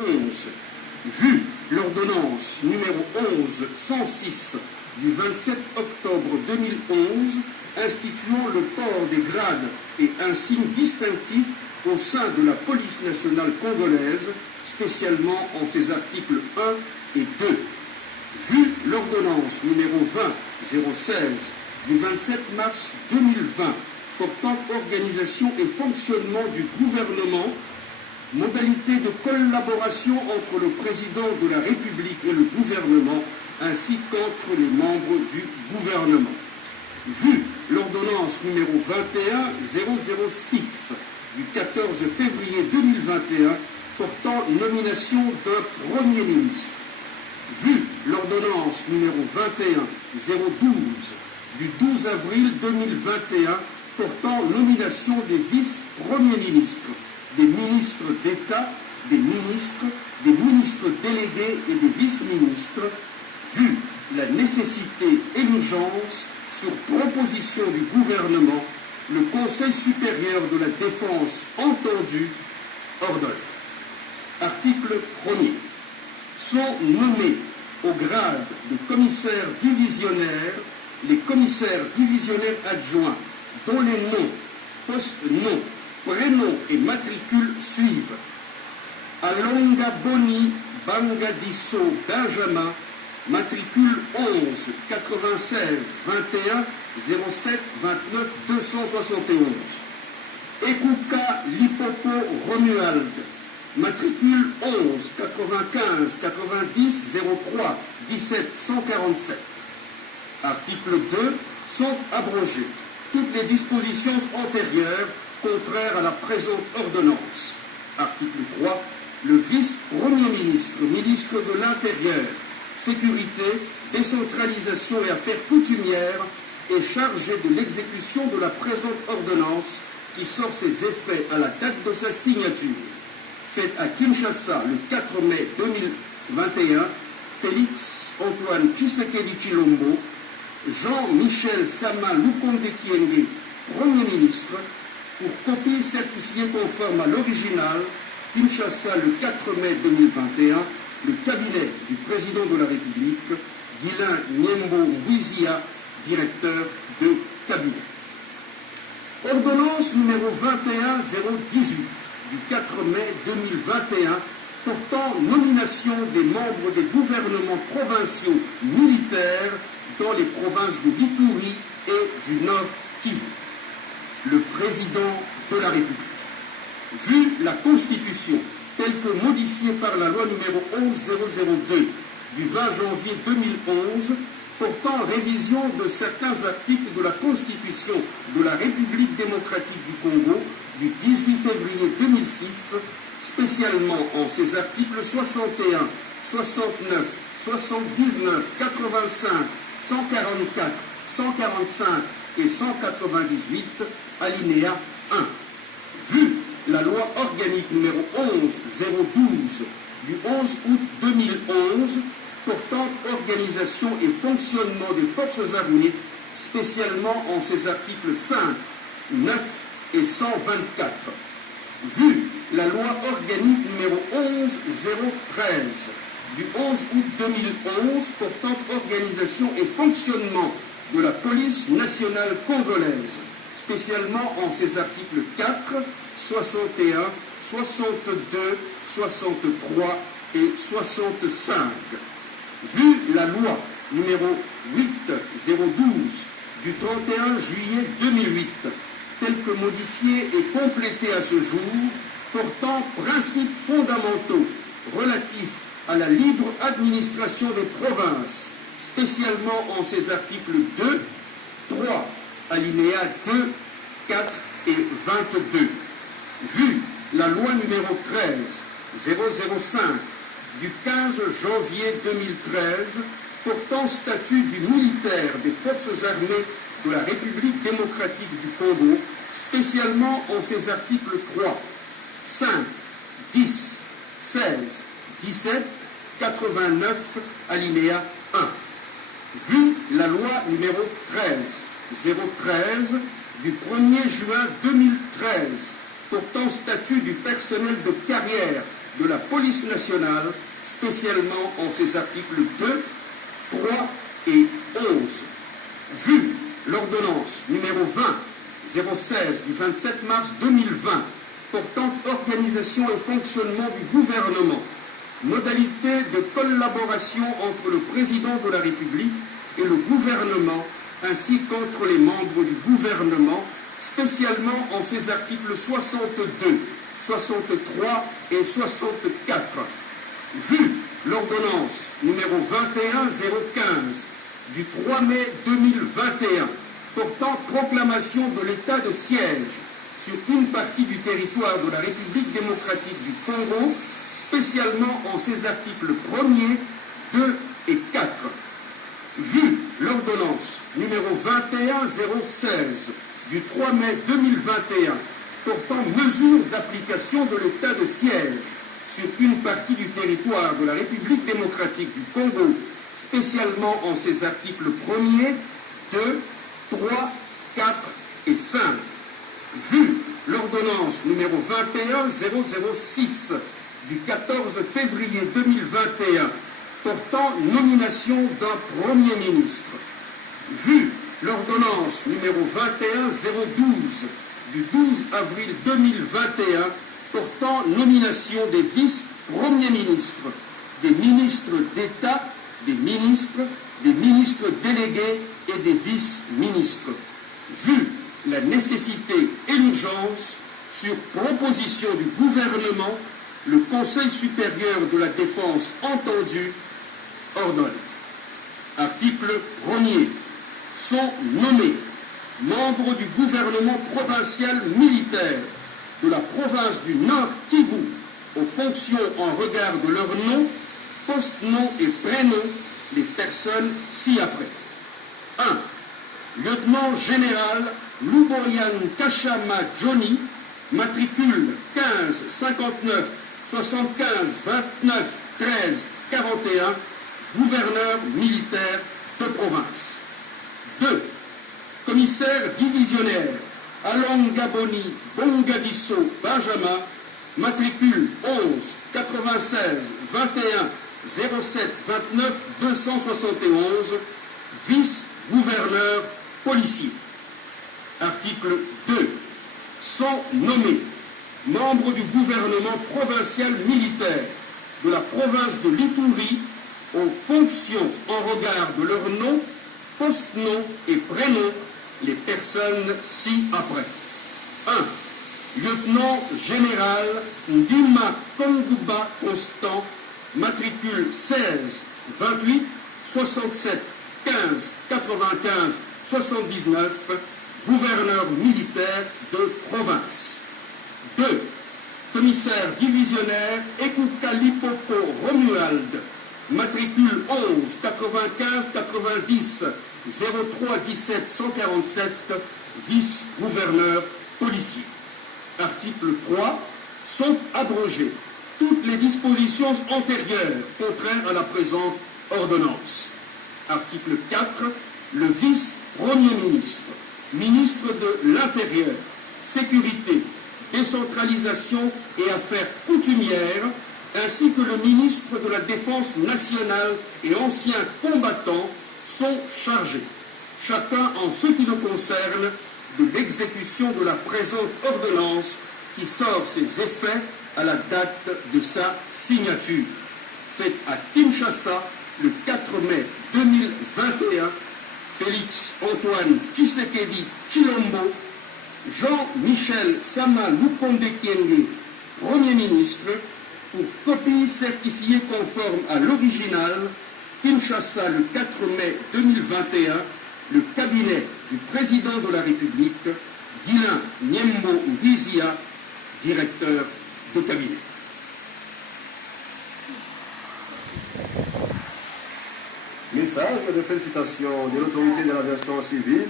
11. Vu l'ordonnance numéro 11-106 du 27 octobre 2011 instituant le port des grades et un signe distinctif au sein de la police nationale congolaise, spécialement en ses articles 1 et 2. Vu l'ordonnance numéro 20-016 du 27 mars 2020 portant organisation et fonctionnement du gouvernement, modalité de collaboration entre le président de la République et le gouvernement, ainsi qu'entre les membres du gouvernement. Vu l'ordonnance numéro 21-006 du 14 février 2021 portant nomination d'un Premier ministre. Vu l'ordonnance numéro 21-012 du 12 avril 2021 portant nomination des vice-premiers ministres, des ministres d'État, des ministres délégués et des vice-ministres, vu la nécessité et l'urgence, sur proposition du gouvernement, le Conseil supérieur de la défense entendu ordonne. Article 1er. Sont nommés au grade de commissaire divisionnaire les commissaires divisionnaires adjoints dont les noms, post-noms, prénoms et matricules suivent. Alonga Boni Bangadiso Benjamin, matricule 11 96 21 07 29 271. Ekuka Lipopo Romuald, matricule 11 95 90 03 17 147. Article 2. Sont abrogées toutes les dispositions antérieures contraires à la présente ordonnance. Article 3. Le vice-premier ministre, ministre de l'Intérieur, Sécurité, décentralisation et affaires coutumières est chargé de l'exécution de la présente ordonnance qui sort ses effets à la date de sa signature. Faite à Kinshasa le 4 mai 2021, Félix Antoine Tshisekedi Tshilombo, Jean-Michel Sama Lukonde Kyenge, Premier ministre, pour copie certifiée conforme à l'original, Kinshasa le 4 mai 2021, le cabinet du président de la République, Guilain Nyembo Mbouizia, directeur de cabinet. Ordonnance numéro 21-018 du 4 mai 2021 portant nomination des membres des gouvernements provinciaux militaires dans les provinces de l'Ituri et du Nord Kivu. Le président de la République. Vu la Constitution telle que modifiée par la loi numéro 11002 du 20 janvier 2011 portant révision de certains articles de la Constitution de la République démocratique du Congo du 18 février 2006, spécialement en ses articles 61, 69, 79, 85, 144, 145 et 198, alinéa 1. Vu la loi organique numéro 11-012 du 11 août 2011 portant organisation et fonctionnement des forces armées, spécialement en ses articles 5, 9 et 124. Vu la loi organique numéro 11-013 du 11 août 2011 portant organisation et fonctionnement de la police nationale congolaise, spécialement en ses articles 4, 61, 62, 63 et 65. Vu la loi numéro 8-012 du 31 juillet 2008, telle que modifiée et complétée à ce jour, portant principes fondamentaux relatifs à la libre administration des provinces, spécialement en ses articles 2, 3, alinéas 2, 4 et 22. Vu la loi numéro 13-005 du 15 janvier 2013 portant statut du militaire des forces armées de la République démocratique du Congo, spécialement en ses articles 3, 5, 10, 16, 17, 89, alinéa 1. Vu la loi numéro 13-013 du 1er juin 2013 portant statut du personnel de carrière de la police nationale, spécialement en ses articles 2, 3 et 11. Vu l'ordonnance numéro 20-016 du 27 mars 2020 portant organisation et fonctionnement du gouvernement, modalité de collaboration entre le président de la République et le gouvernement, ainsi qu'entre les membres du gouvernement, spécialement en ses articles 62, 63 et 64. Vu l'ordonnance numéro 21-015 du 3 mai 2021 portant proclamation de l'état de siège sur une partie du territoire de la République démocratique du Congo, spécialement en ses articles 1er, 2 et 4. Vu l'ordonnance numéro 21-016 du 3 mai 2021 portant mesure d'application de l'état de siège sur une partie du territoire de la République démocratique du Congo, spécialement en ses articles 1er, 2, 3, 4 et 5. Vu l'ordonnance numéro 21-006 du 14 février 2021 portant nomination d'un Premier ministre. Vu l'ordonnance numéro 21-012 du 12 avril 2021 portant nomination des vice-premiers ministres, des ministres d'État, des ministres délégués et des vice-ministres. Vu la nécessité et l'urgence, sur proposition du gouvernement, le Conseil supérieur de la défense entendu ordonne. Article 1er. Sont nommés membres du gouvernement provincial militaire de la province du Nord Kivu aux fonctions en regard de leur nom, post-nom et prénom les personnes ci-après. 1. Lieutenant général Luboyan Kachama Johnny, matricule 15 59 75 29 13 41, gouverneur militaire de province. 2. Commissaire divisionnaire Along Gaboni Bongadisso Benjamin, matricule 11 96 21 07 29 271, vice-gouverneur policier. Article 2. Sont nommés membres du gouvernement provincial militaire de la province de l'Ituri aux fonctions en regard de leur nom, post-nom et prénom les personnes ci-après. 1. Lieutenant général Ndima Konguba Constant, matricule 16 28 67 15 95 79, gouverneur militaire de province. 2. Commissaire divisionnaire Ekukalipopo Romuald, matricule 11 95 90 03 17 147, vice-gouverneur policier. Article 3. Sont abrogées toutes les dispositions antérieures contraires à la présente ordonnance. Article 4. Le vice-premier ministre, ministre de l'Intérieur, Sécurité, Décentralisation et Affaires coutumières, ainsi que le ministre de la Défense nationale et anciens combattants sont chargés, chacun en ce qui le concerne, de l'exécution de la présente ordonnance qui sort ses effets à la date de sa signature. Faite à Kinshasa le 4 mai 2021, Félix Antoine Tshisekedi Tshilombo, Jean-Michel Sama Lukonde Kyenge, Premier ministre, pour copie certifiée conforme à l'original, Kinshasa le 4 mai 2021, le cabinet du président de la République, Guilain Nyembo Ngizia, directeur de cabinet. Message de félicitations de l'autorité de l'aviation civile.